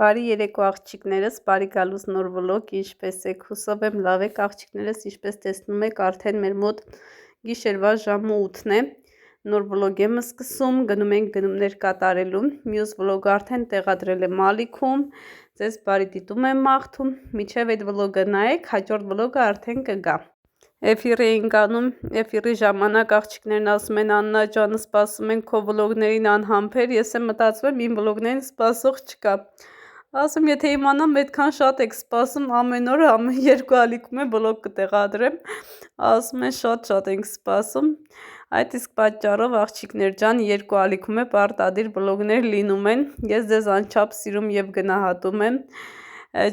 Բարի երեկո աղջիկներս, բարի գալուս նոր վլոգ, ինչպես եք, հուսով եմ լավ եք աղջիկներս, ինչպես տեսնում եք, արդեն մեր մոտ գիշերվա ժամը 8-ն է, նոր վլոգ եմ սկսում, գնում ենք գնումներ կատարելու, մյուս վլոգը արդեն տեղադրել եմ ալիքում, ձեզ բարի դիտում եմ մաղթում, մինչև այդ վլոգը նայեք, հաջորդ վլոգը արդեն կգա։ Էֆիրի էինք անում, էֆիրի ժամանակ աղջիկներն ասում են Աննա ջան, սպասում ենք քո վլոգներին անհամբեր, ես եմ մտածում եմ իմ վլոգներին սպասող չկա։ Ասում եթե իմանամ այդքան շատ եք սպասում ամեն օր ամեն երկու ալիքում է վլոգ կտեղադրեմ, ասում են շատ ենք սպասում։ Այդ իսկ պատճառով աղջիկներ ջան, երկու ալիքում է պարտադիր վլոգներ լինում են, ես ձեզ անչափ սիրում եւ գնահատում եմ։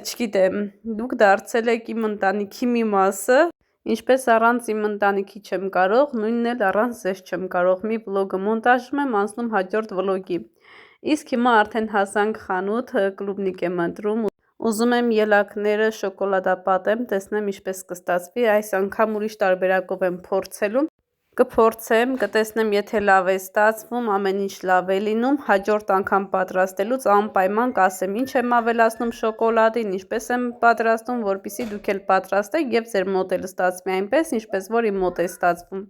Չգիտեմ, դուք դարձել եք իմ ընտանիքի մի մասը։ Ինչպես առանց իմ ընտանիքի չեմ կարող, նույնն էլ առանց ձեզ չեմ կարող։ Մի վլոգը մոնտաժում եմ, անցնում հաջորդ վլոգի։ Իսկ հիմա արդեն հասանք խանութ, կլուբնիկ եմ ընտրում։ Ուզում եմ ելակները շոկոլադա պատեմ, տեսնեմ ինչպես կստացվի։ Այս անգամ ուրիշ տարբերակով եմ փորձելու։ Կփորձեմ, կտեսնեմ եթե լավ է ստացվում, ամեն ինչ լավ է լինում, հաջորդ անգամ պատրաստելուց անպայման կասեմ ինչ եմ ավելացնում շոկոլադին, ինչպես եմ պատրաստում, որպեսզի դուք էլ պատրաստեք եւ ձեր մոտ էլ ստացվի այնպես, ինչպես որ իմ մոտ է ստացվում։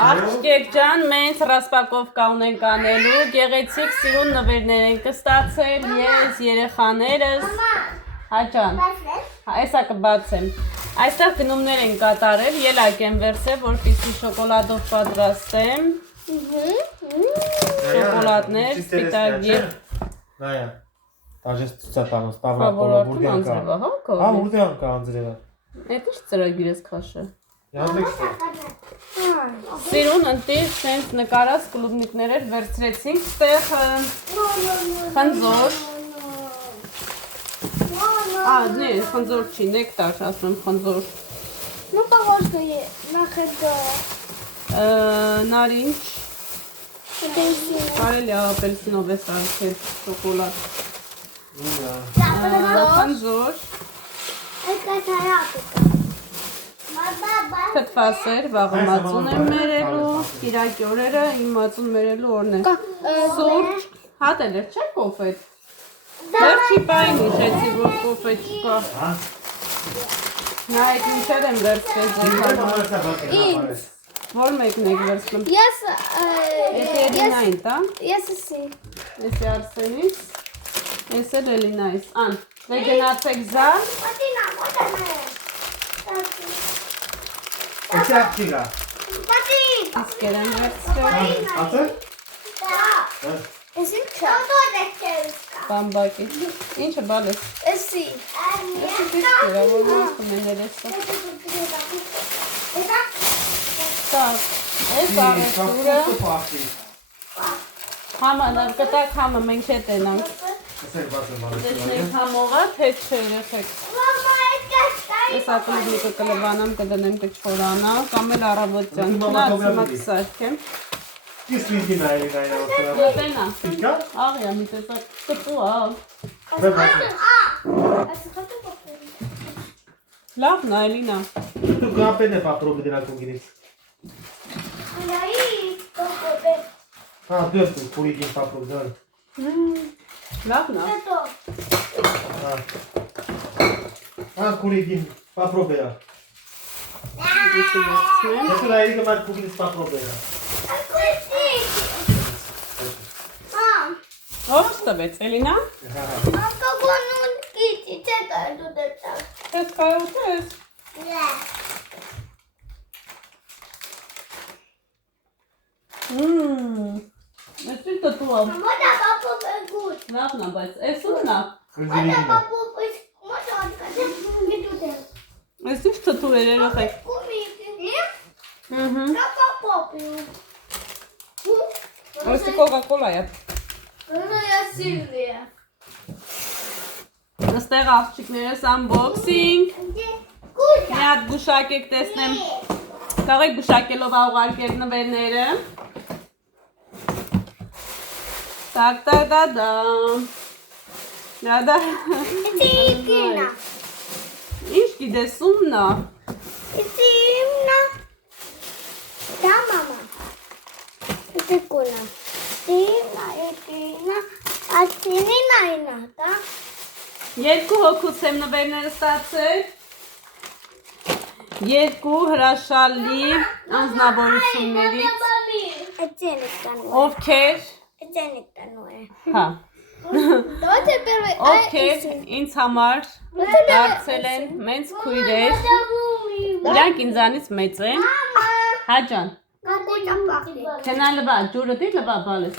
Աղջիկ ջան, մենք ռասպակովկա ունենք անելու, գեղեցիկ սիրուն նվերներ ենք կստացել, ես, երեխաներս, հաճան, այսա կբացեմ, այստեղ գնումներ են կատարել, ելակ եմ վերցել, որպեսզի շոկոլադով պատրաստեմ, շոկոլադներ, սպիտակ և Բավարարդում անձրևա, հա կա։ Հա, ուրդյան կա անձրևա։ Էդ ինչ ծրագիր ես քաշը։ Սիրուն ընտիր սենց նկարած կլուբնիկներ էր վերցրեցինք ստեղ խնձոր։ Նե, խնձոր չի, նեկտար, ասում եմ խնձոր։ Ну, похоже на хлеб. Նարինջ։ Կարելի է ապելսինով է սարքել շոկոլադ։ Խնձոր։ Թթվասեր, վաղը մածուն եմ մերելու, կիրակի օրերը իմ մածուն մերելու օրն է։ Սուրճ, հատել էր չէ կոֆետ։ Վերջի պայն իջեցի, որ կոֆետ չկա։ Նա այդ ինչեր եմ վերցրել ձեզ։ Ինձ։ Որ մեկն եք վերցնում։ Ես Էդի Էլինային, տա։ ես էսի։ Էսի Արսենից։ Ես էլ Էլինայից։ Ան, դե գնացեք զար։ Պատինա, մոտենե։ Էսի աղջիկա։ Պատին։ Իսկեր եմ վերցրել։ Ացել։ Դա։ Էսի չա։ Բամբակի։ Ինչը բալես։ Էսի։ Էսի դիշկերա, որ մարդում են երեսը։ Սա, ես արեստուրը։ Համը, կտակ համը մենք հետ ենանք։ Դեշնենք համողա, թետ չէ երեխեք։ Ես ակլիվնիկը կլվանամ, կդնեմ կչորանա, կամ էլ առավոտյան, նա ասիմա կսարքեմ։ Կիսլինքի նայելի նայնավորությունը։ Լապենա։ Պիտկա։ Աղյա մի տեսակ կծուա։ Բեմ հացը։ Լավ նայելինա։ Դու գապեն է պապրոբի դրակու գիրից։ Դերտ է, պորիգին պապրոբ դար։ Լավ նա։ Պորիգին պապրոբ էրա։ Ես նայելի կմատ կուգինից պապրոբ էրա։ Ո՞վ ստվեց, Էլինա։ Ես կարողես։ Ես ինչ տտուա։ Լավ նա, բայց ես ումնա։ Ես ինչ տտու էր երոխեք։ Ոսի կոկա-կոլա է։ Աստեղ աղջիկներս unboxing։ Մի հատ գուշակ եք տեսնեմ։ Կարող եք գուշակելով աղարգել նվերները։ Տակ-տակ-տակ-դամ։ Դա ինչ գիտես ումնա։ Երկու հոգուց եմ նվերները ստացել։ Երկու հրաշալի անձնավորություններից, ովքեր, հա, ովքեր ինձ համար դարձել են մենց քույրեր, իրանք ինձանից մեծ են, հաջան, կենա լվա, ջուրը դի լվա բալես,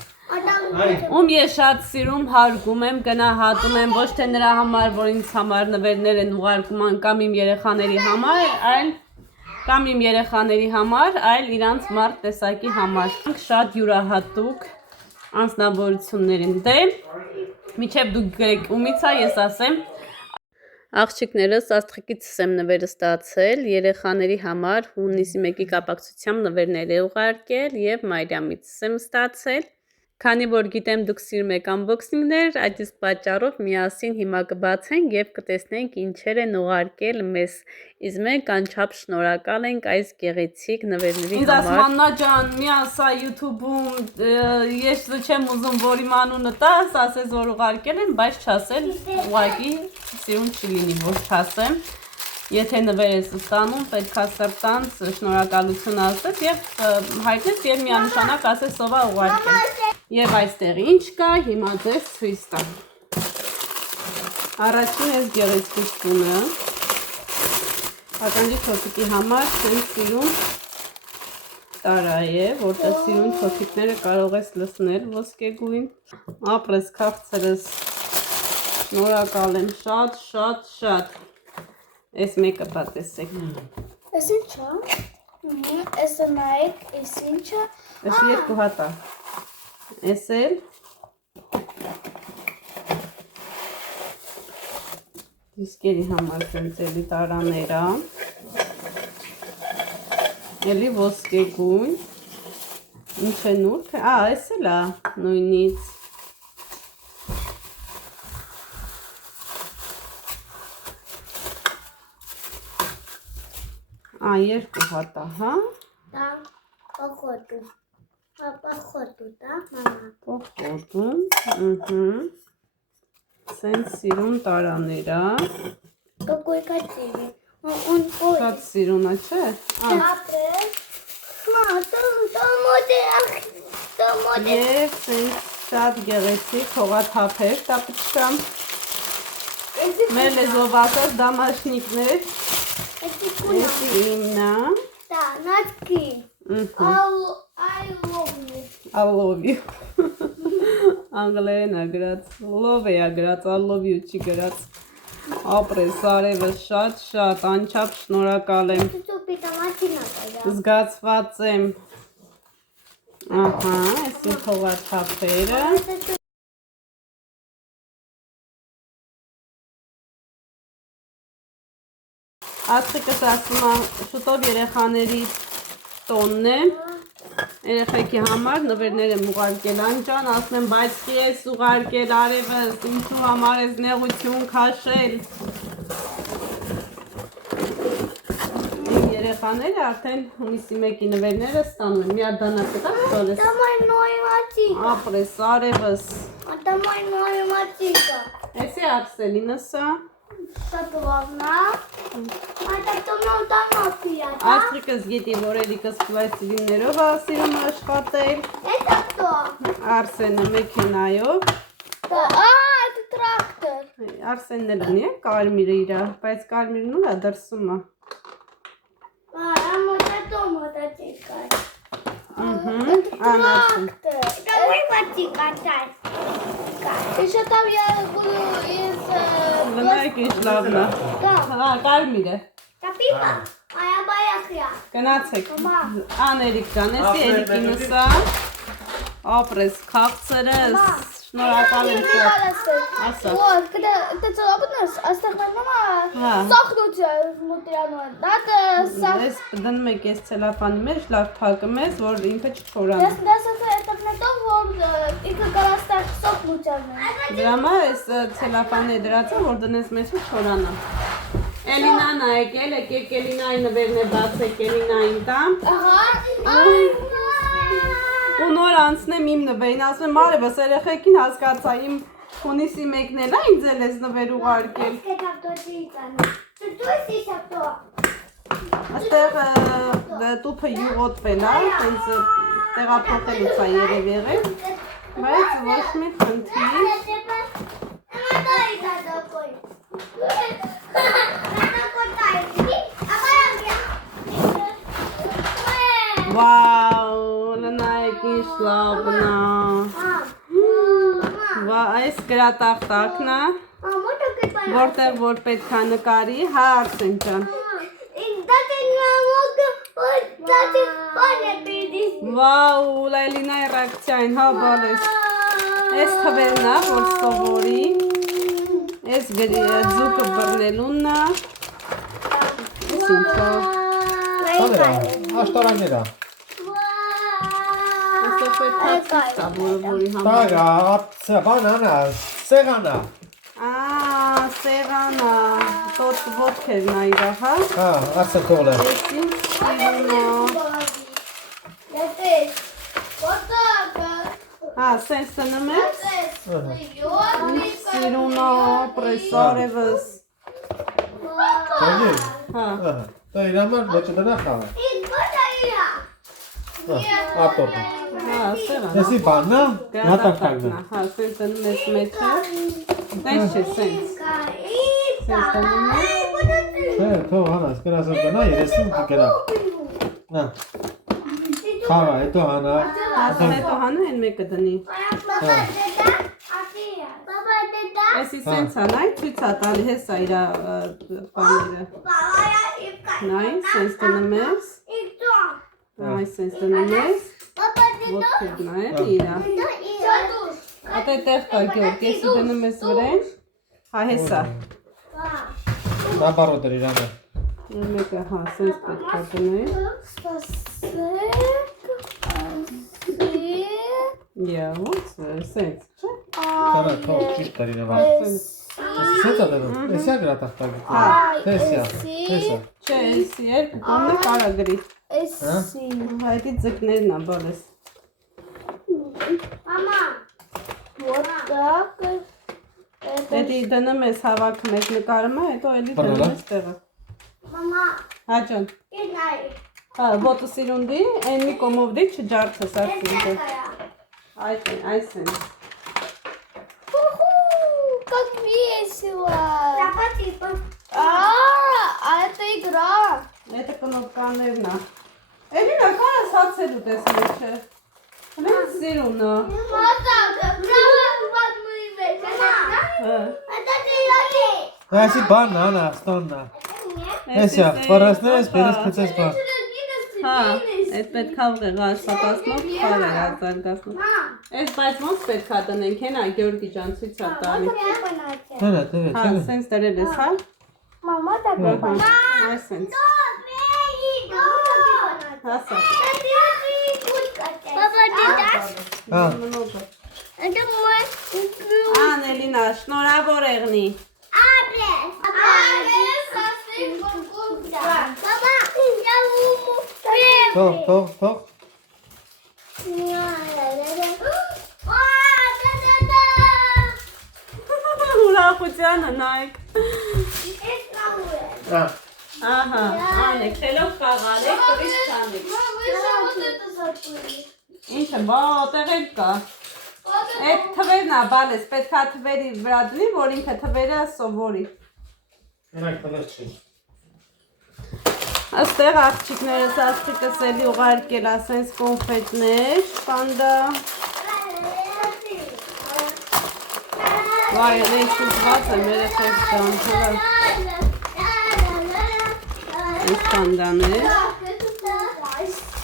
ում ես շատ սիրում, հարգում եմ, գնահատում եմ, ոչ թե նրա համար, որ ինձ համար նվերներ են ուղարկում կամ իմ երեխաների համար, այլ իրանց մարդ տեսակի համար, շատ յուրահատուկ անձնավորություններ են, դե, միչև դուք գրեք ումից է, ես ասեմ, աղջիկներս աստղիկիցս եմ նվերը ստացել, երեխաների համար հունիսի 1-ի կապակցությամբ նվերներ է ուղարկել և Մարիամից եմ ստացել, քանի որ գիտեմ դուք սիրում եք unboxing-ներ, այդ իսկ պատճառով միասին հիմա կբացենք և կտեսնենք ինչեր են ուղարկել մեզ, իսկ մենք անչափ շնորհակալ ենք այս գեղեցիկ նվերների համար։ Ինձ ասում Աննա ջան, մի ասա YouTube-ում, ես չեմ ուզում, որ իմ անունը տաս, ասես որ ուղարկել են, բայց չասել, ուղղակի սիրուն չի լինի, որ չասեմ։ Եթե նվեր ես ստանում, պետք է սրտանց շնորհակալություն ասես և հայտնես և միանշանակ ասես ով է ուղարկել։ Եվ այստեղ ինչ կա, հիմա ձեզ ցույց տամ։ Առաջին այս գեղեցկությունը ականջի թոփիկի համար սենց սիրուն տարա է, որտեղ սիրուն թոփիկները կարող ես լցնել ոսկեգույն։ Ապրես քաղցրս, շնորհակալ եմ շատ։ Այս մեկը պատեսեք։ Այս ինչա։ Այս նայեք, այս ինչա։ Այս երկու հատ է։ Այս էլ դիսկերի համար սենց էլի տարաներ է։ Էլի ոսկեգույն։ Ինչ է նուրբ է։ Այս էլ է նույնից։ Երկու հատ է, հա։ Դա պախոտու։ Պախոտու, դա մամա։ Պոխոտում, սենց սիրուն տարաներ է։ Какой котели? Он Շատ սիրուն է, չէ։ Եվ սենց շատ գեղեցիկ հողաթափեր տապիչկամ։ Մեր լեզվով ասած դամաշնիկներ։ Էսի իմնա։ Да, носки. I love you։ Անգլերեն է գրած, love է գրած, I love you չի գրած։ Ապրես արևը շատ, անչափ շնորհակալ եմ։ Զգացված եմ։ Ահա, էսի հողաթափերը։ Աստղիկս ասում է շուտով երեխաների տոնն է, Երեխեքի համար նվերներ եմ ուղարկել անջան, ասում եմ, բայց ես ուղարկել արևս, ինչու համար ես նեղություն քաշել։ Իմ երեխաները արդեն հունիսի 1-ի նվերները ստանում են, մի հատ դանակ կտակ տալես։ Домой нойматика. Ապրես արևս։ Домой нойматика. Էսի Արսելինսը։ Սատվավնա։ Այդ տոմն տամապիա։ Աստղիկս գիտի, որ էլիկս պլաստիլիններով է սիրում աշխատել։ Այդ տո։ Արսենը մեքենայով։ Это трактор։ Արսենն էլ ունի է կարմիրը իրա, բայց կարմիրն ուր է դրսում է։ Мототика. Անասն։ Домой мотика. Еще там я буду из... Լնայք ինչ լավն է։ Հա, կարմիրը։ Капима? А я бояхля. Գնացեք։ Աներիկ ջան, էսի Էրիկինսը։ Ապրես, քաղցրս, շնորհակալ եմ քեզ։ Ասա։ Вот, когда ты целобудешь, остальное сохнуть внутряную. Надо Ես դնում եք ես ցելոֆանի մեջ, լավ թակում ես, որ ինքը չչորանի։ это не то, вот, и как раз так сохнуть. Դրա համար ես ցելոֆանի դրացա, որ դնես մեջը չորանա։ Էլինան ա եկել, եկեք Էլինայի նվերն է բացեք Էլինային տամ։ Ага. Ու նոր անցնեմ իմ նվերին, ասում եմ արևս երեխեքին հասկացա իմ հունիսի 1-ն էլ է ինձ էլ ես նվեր ուղարկել։ Այստեղ տուփը յուղոտվել է, հենց տեղափոխելուց է երև եղել, բայց ոչ մի խնդիր։ Վաու, լնայեք ինչ լավն է։ Վա, այս գրատախտակն է, որտեղ որ պետք է նկարի, հա Արսեն ջան։ Վաու, Լայլինայի ռեակցիային, հա բալես։ Այս թվերն է, որ սովորի։ Այս ձուկը բռնելունն է։ Այս ինչո։ Աշտարաներա։ Այստեղ պետք է ցույց տա, որի համար։ Տագա, բանանա, սեղանա։ Սեղանա, տոտ ոտքերն է իրա, հա։ Հա, ասա թողլը։ Ես ինձ սիրում Հա, սենց տնում ես։ Ինձ սիրում ապրես արևս։ Ջի։ Հա, Դա իր համար ոչ դնա խաղը։ Ապտոպ։ հա, սեղան։ Էսի բաննա, նատակտակն է։ Հա, սենց տնում ես մեջը։ Սենց չէ, սենց։ Սենց տնում ես։ Չէ, թող հանաս, կրասով գնա, 30 կգրա։ Հա։ Խաղա, հետո հանա։ Հետո հանա են մեկը դնի։ Էսի սենց է, նայ, ցույց է տալի, հեսա իրա բաները։ Նայ, սենց տնում ես։ Այ սենց տնում ես։ Ոտքերն է իրա։ Ատե տեղ կա գյորդ, եսի դնում ես վրեն։ Հա, հեսա։ Նապարոտ էր իրանը։ Մեկը, հա, սենց պետք է դնել։ Յավոց, սենց, չէ։ Կարա, թող ճիշտ էր իրավա։ Սենց է դնում, էսի ա գրատախտակը։ Տեսյա, տեսա։ Չէ, էսի երկու կողմն է կարա գրի։ Հայտի ձկներն է բալես։ Էդի դնում ես հավաքում ես նկարում է, հետո էլի դնում ես տեղը։ Հա ջան։ Հա, ոտը սիրունդի, են մի կոմով դի չջարդես արդյունքը։ Այս են։ Как весело! Это игра! Էդը կնոպկաներն է։ Էլինա, կարաս հացելու տես մեջը։ Հլեն սիրուն է։ Էսի բանն անա, ստոննա։ Էսյա, պարասներ ես, բերես կծես բան։ Հա, այդ պետք է ուղեղ աշխատասնով խար է արձարգասնով։ Այս բայց ոնց պետք է տնենք, հենա, Գյորգի ջան ցույց է տալի։ Հենա, տվեց, Հա, սենց դրել ես, հա։ Мама так Այս սենց։ Հասա։ Հա։ Անելինա, շնորհավոր եղնի։ Թող։ Ուրախությանը նայք։ Հա։ Ահա, անեք, թելով խաղալեք, կրից չանեք։ Ինչը, բա, տեղեր կա։ Այդ թվերն է, բալես, պետք է թվերի վրա դնի, որ ինքը թվերը սովորի։ Մենակ թվեր չի։ Աստեղ աղջիկներս աստղիկս էլի ուղարկել ասենց կոնֆետներ, պանդա։ Վայ, էլի շուտված է, մեր էթեք դանթորը։ Այս պանդաներ,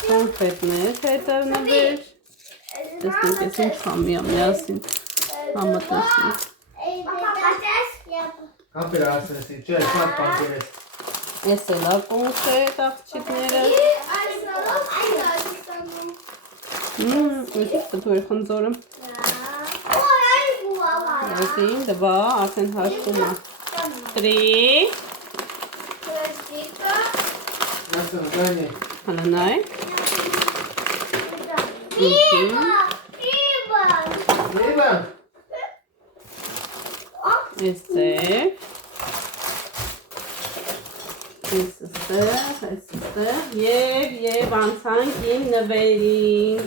կոնֆետներ, հետր նվեր։ Տեսնենք ես ինչ համիա միասին համատեսին։ Համպեր ասենսի, չէ, շատ պանքեր ես։ Ես էլա կոնֆետ աղջիկները։ Ույթիք տտու էր խնձորը։ Այսին դվա, արդեն հաշվում է։ 3 Ասեն, գայնի։ Հալանայ։ Նիվա։ Եստեղ։ Եվ անցանք իմ նվերին։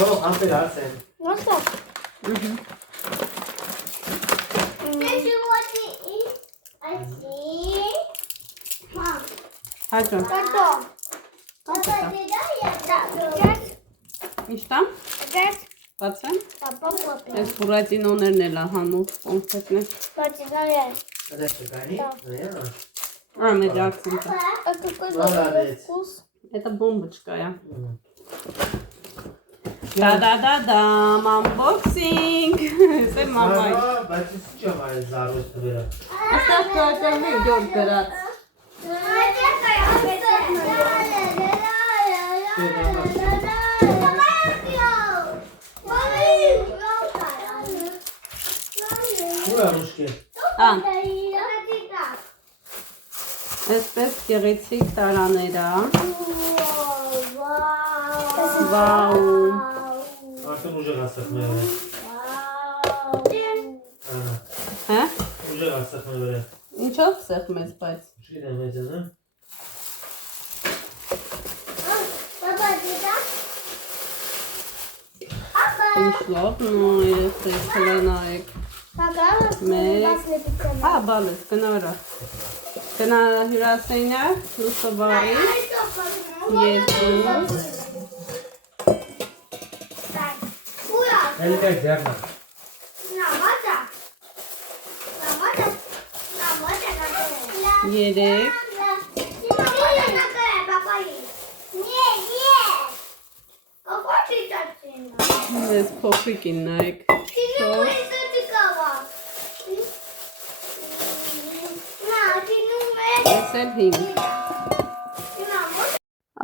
Թող, համպեր ասեն։ Հաջո։ Ինչ տամ։ Բացեմ։ Ես բուրատինոներն էլ հանով կոնֆետներ։ Դες գայնի։ Ամեջ ակցենտա։ Молодец. Это бомбочка. Да-да-да-дам, unboxing. Սեր մամայ։ Բայց ինչ չեմ արել զարոս թվերը։ Աստեղ կարկալի գոր գրած։ Ուրա ռուշկե։ Այսպես գեղեցիկ տարաներ է։ Վաու։ Արդեն ուժեղ ասախ մերը։ Հա։ Ուժեղ ասախ մերը։ Ինչով սեղմես բայց։ Չգիտեմ մեծն, հա։ Ինչ լավ նույնպես խլանայեք։ Հա, բալես, գնարա։ Գնա հյուրասենյակ, լուսովարի, Եզուս։ Էլի կայք ձերնա։ Երեք։ Ես փոքրիկին նայեք։ Ես էլ 5։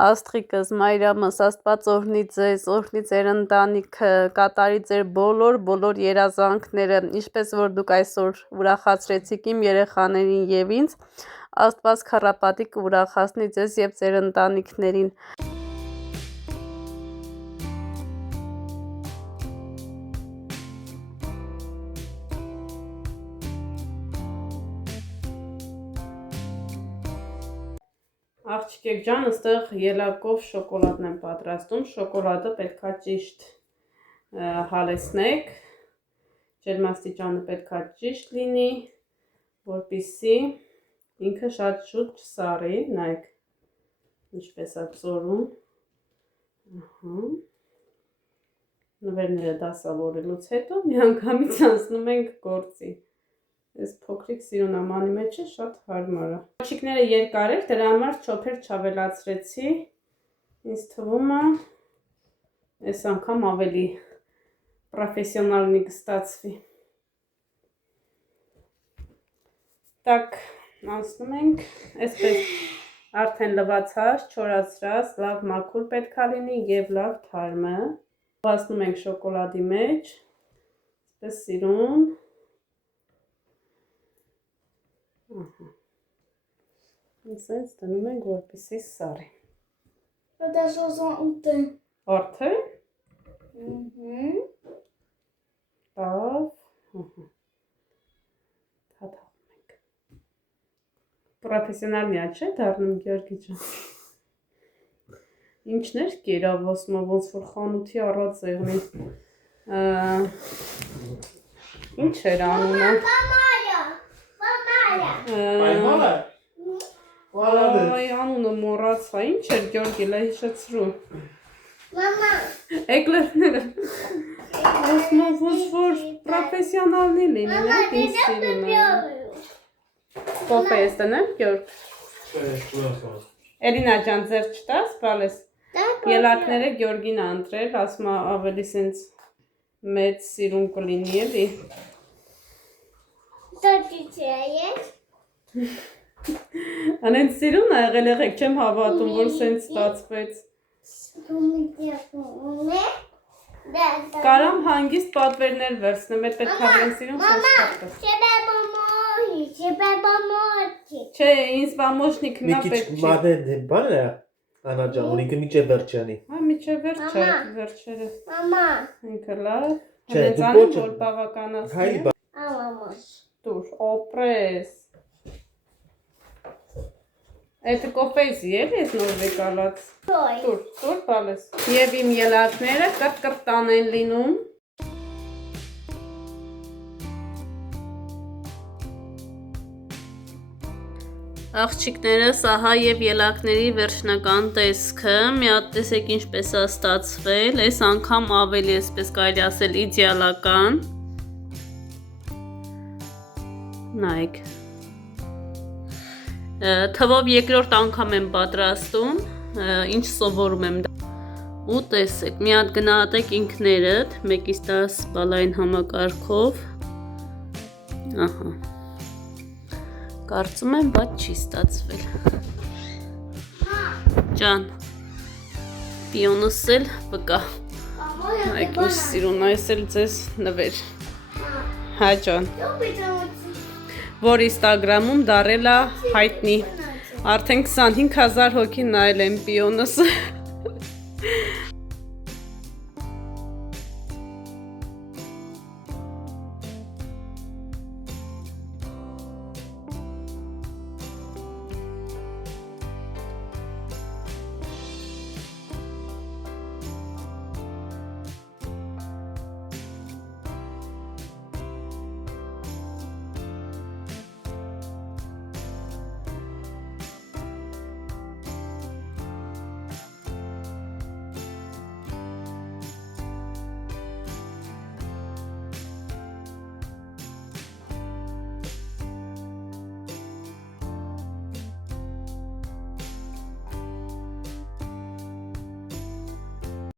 Աստղիկս, մայրամս, Աստված օրհնի ձեզ, օրհնի ձեր ընտանիքը, կատարի ձեր բոլոր երազանքները, ինչպես որ դուք այսօր ուրախացրեցիք իմ երեխաներին եւ ինձ, Աստված քառապատիկ ուրախացնի ձեզ եւ ձեր ընտանիքներին։ Աղջիկեք ջան, ըստեղ ելակով շոկոլադն եմ պատրաստում, շոկոլադը պետքա ճիշտ հալեցնեք, ջերմաստիճանը պետքա ճիշտ լինի, որպեսզի ինքը շատ շուտ չսառի, նայեք, ինչպես է ծորում, նվերները դասավորելուց հետո միանգամից անցնում ենք գործի, ես փոքրիկ սիրունամանի մեջ է շատ հարմար է։ Աղջիկները երկար էր, դրա համար չոփեր չավելացրեցի, ինձ թվում է այս անգամ ավելի պրոֆեսիոնալնի կստացվի։ Так, անցնում ենք, այսպես Արդեն լվացած, չորացրած, լավ մաքուր պետք է լինի եւ լավ թարմը։ Վասնում ենք շոկոլադի մեջ։ Այսպես սիրուն։ Ահա։ Ինձ դնում ենք որպեսի սարի։ Դա շոզան ուտեն։ Արդեն։ Լավ։ Թաթախում ենք։ Պրոֆեսիոնալ միա չէ դառնում Գեորգի ջան։ Ինչներ կերավ ոսմը ոնց որ խանութի առած եղնի։ Ինչ էր անունը։ Մամայա։ Այ անունը մոռացա, ինչ էր Գեորգի, լա հիշեցրու։ Մամա։ Էկլերները։ Ոսմը ոնց որ պրոֆեսիոնալներ լինեն, ինձ սիրում են։ Կոֆե ես տնեմ, Գեորգ։ Էլինա ջան, ձեր չտաս, բալես։ Ելակները Գեորգին անտրել, ասում ավելի սենց մեծ սիրուն կլինի էլի։ Տոճիցի ես։ Անեն սիրուն ա եղել եղեք, չեմ հավատում, որ սենց ստացվեց։ Կարամ հանգիստ պատվերներ վերցնեմ, այդ պետք է վեն սիրուն սենց ստացվեց։ Չէ, ինձ պամոշնիկ նա պետք չի։ Մադեն բան է, Անա ջան, որ ինքը միջև վերջանի։ Հա, միջև վերջ է, վերջերը։ Մամա։ Ինքը լավ։ Չէ, Հենց դու անում, ոչ- որ բավականացնի։ Հայ բան։ Մամա։ Դուր, օպրես։ Էդը կոֆեզի էլ ես նոր վեկալած։ Դուր, բալես։ Եվ իմ ելակները կրտկրտան են լինում։ Աղջիկներս, ահա եւ ելակների վերջնական տեսքը, մի հատ տեսեք ինչպես է ստացվել, այս անգամ ավելի էսպես կարելի ասել իդեալական։ Նայեք։ Թվով երկրորդ անգամ եմ պատրաստում, ինչ սովորում եմ ու տեսեք, մի հատ գնահատեք ինքներդ, 1-ից 10 բալային համակարգով։ Ահա։ Կարծում եմ, բայց չի ստացվել։ Ջան, պիոնս էլ վկա։ Այք ինչ սիրուն, այս էլ ձեզ նվեր։ Հա ջան, որ Instagram-ում դարել է հայտնի։ Արդեն 25,000 հոգի նայել են պիոնսը։